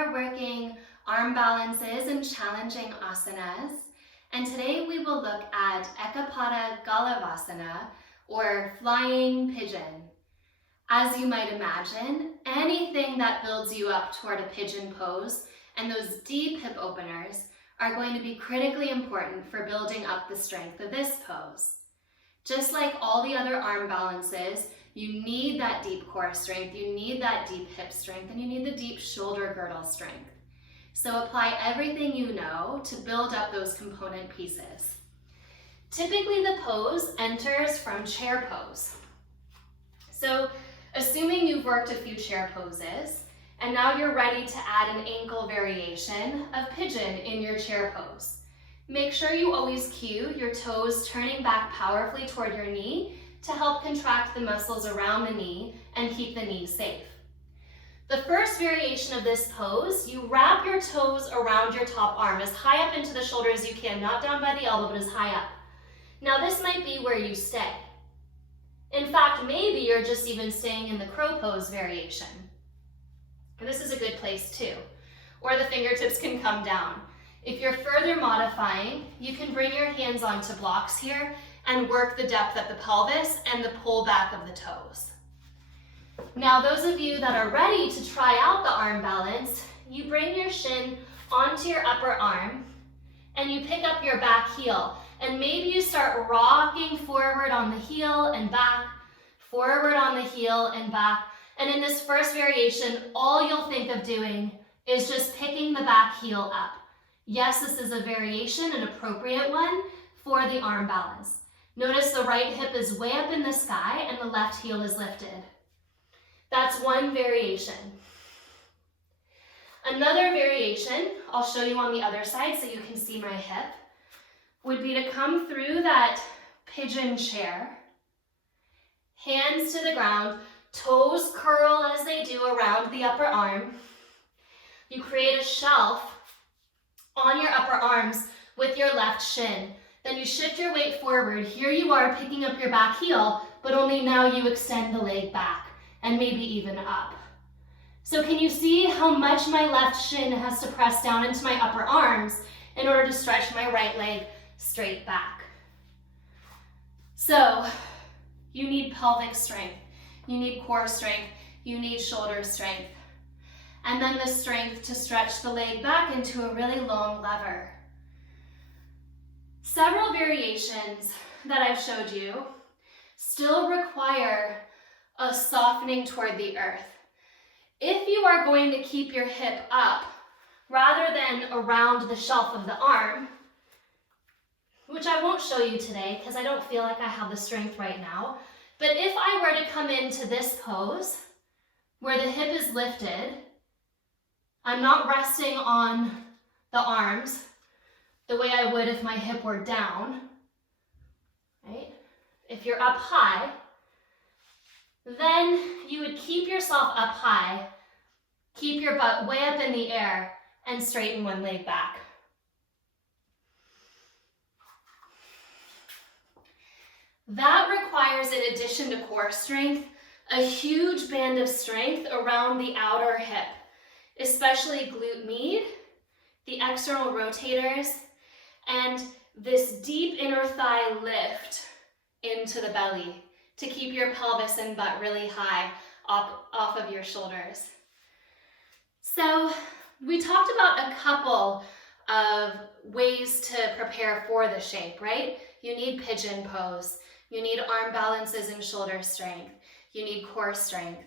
are working arm balances and challenging asanas. And today we will look at Eka Pada Galavasana, or flying pigeon. As you might imagine, anything that builds you up toward a pigeon pose and those deep hip openers are going to be critically important for building up the strength of this pose. Just like all the other arm balances, you need that deep core strength, you need that deep hip strength, and you need the deep shoulder girdle strength. So apply everything you know to build up those component pieces. Typically the pose enters from chair pose. So assuming you've worked a few chair poses, and now you're ready to add an ankle variation of pigeon in your chair pose. Make sure you always cue your toes turning back powerfully toward your knee to help contract the muscles around the knee and keep the knee safe. The first variation of this pose, you wrap your toes around your top arm as high up into the shoulder as you can, not down by the elbow, but as high up. Now this might be where you stay. In fact, maybe you're just even staying in the crow pose variation. This is a good place too. Or the fingertips can come down. If you're further modifying, you can bring your hands onto blocks here and work the depth of the pelvis and the pull back of the toes. Now, those of you that are ready to try out the arm balance, you bring your shin onto your upper arm and you pick up your back heel. And maybe you start rocking forward on the heel and back, forward on the heel and back. And in this first variation, all you'll think of doing is just picking the back heel up. Yes, this is a variation, an appropriate one for the arm balance. Notice the right hip is way up in the sky and the left heel is lifted. That's one variation. Another variation, I'll show you on the other side so you can see my hip, would be to come through that pigeon chair, hands to the ground, toes curl as they do around the upper arm. You create a shelf on your upper arms with your left shin. Then you shift your weight forward. Here you are picking up your back heel, but only now you extend the leg back and maybe even up. So can you see how much my left shin has to press down into my upper arms in order to stretch my right leg straight back? So you need pelvic strength, you need core strength, you need shoulder strength, and then the strength to stretch the leg back into a really long lever. Several variations that I've showed you still require a softening toward the earth. If you are going to keep your hip up rather than around the shelf of the arm, which I won't show you today because I don't feel like I have the strength right now, but if I were to come into this pose where the hip is lifted, I'm not resting on the arms the way I would if my hip were down, right? If you're up high, then you would keep yourself up high, keep your butt way up in the air, and straighten one leg back. That requires, in addition to core strength, a huge band of strength around the outer hip, especially glute med, the external rotators, and this deep inner thigh lift into the belly to keep your pelvis and butt really high off of your shoulders. So we talked about a couple of ways to prepare for the shape, right? You need pigeon pose, you need arm balances and shoulder strength, you need core strength.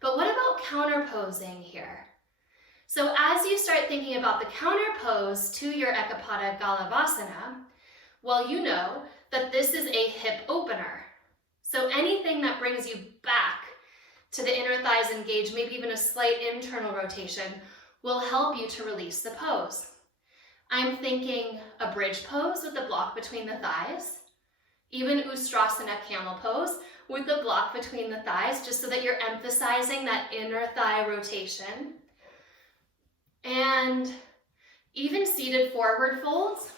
But what about counter posing here? So as you start thinking about the counter pose to your Eka Pada Galavasana, well, you know that this is a hip opener. So anything that brings you back to the inner thighs engaged, maybe even a slight internal rotation, will help you to release the pose. I'm thinking a bridge pose with the block between the thighs, even Ustrasana camel pose with the block between the thighs, just so that you're emphasizing that inner thigh rotation. And even seated forward folds,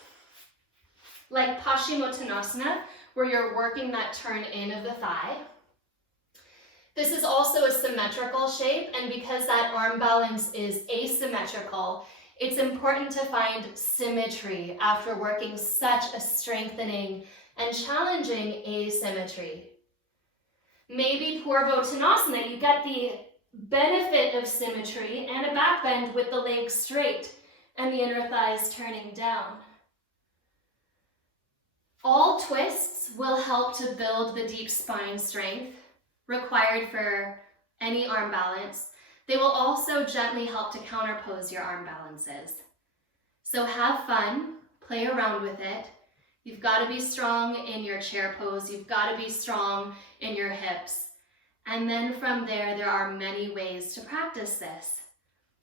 like Paschimottanasana, where you're working that turn in of the thigh. This is also a symmetrical shape, and because that arm balance is asymmetrical, it's important to find symmetry after working such a strengthening and challenging asymmetry. Maybe Purvottanasana, you get the benefit of symmetry and a back bend with the legs straight and the inner thighs turning down. All twists will help to build the deep spine strength required for any arm balance. They will also gently help to counterpose your arm balances. So have fun, play around with it. You've got to be strong in your chair pose. You've got to be strong in your hips. And then from there are many ways to practice this.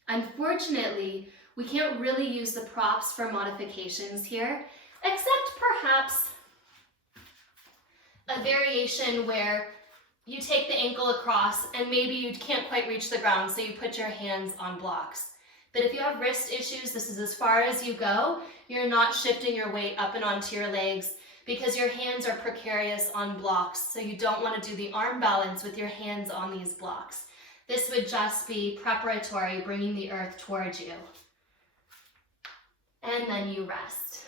Unfortunately, we can't really use the props for modifications here, except perhaps a variation where you take the ankle across and maybe you can't quite reach the ground, so you put your hands on blocks. But if you have wrist issues, this is as far as you go. You're not shifting your weight up and onto your legs because your hands are precarious on blocks, so you don't want to do the arm balance with your hands on these blocks. This would just be preparatory, bringing the earth towards you. And then you rest.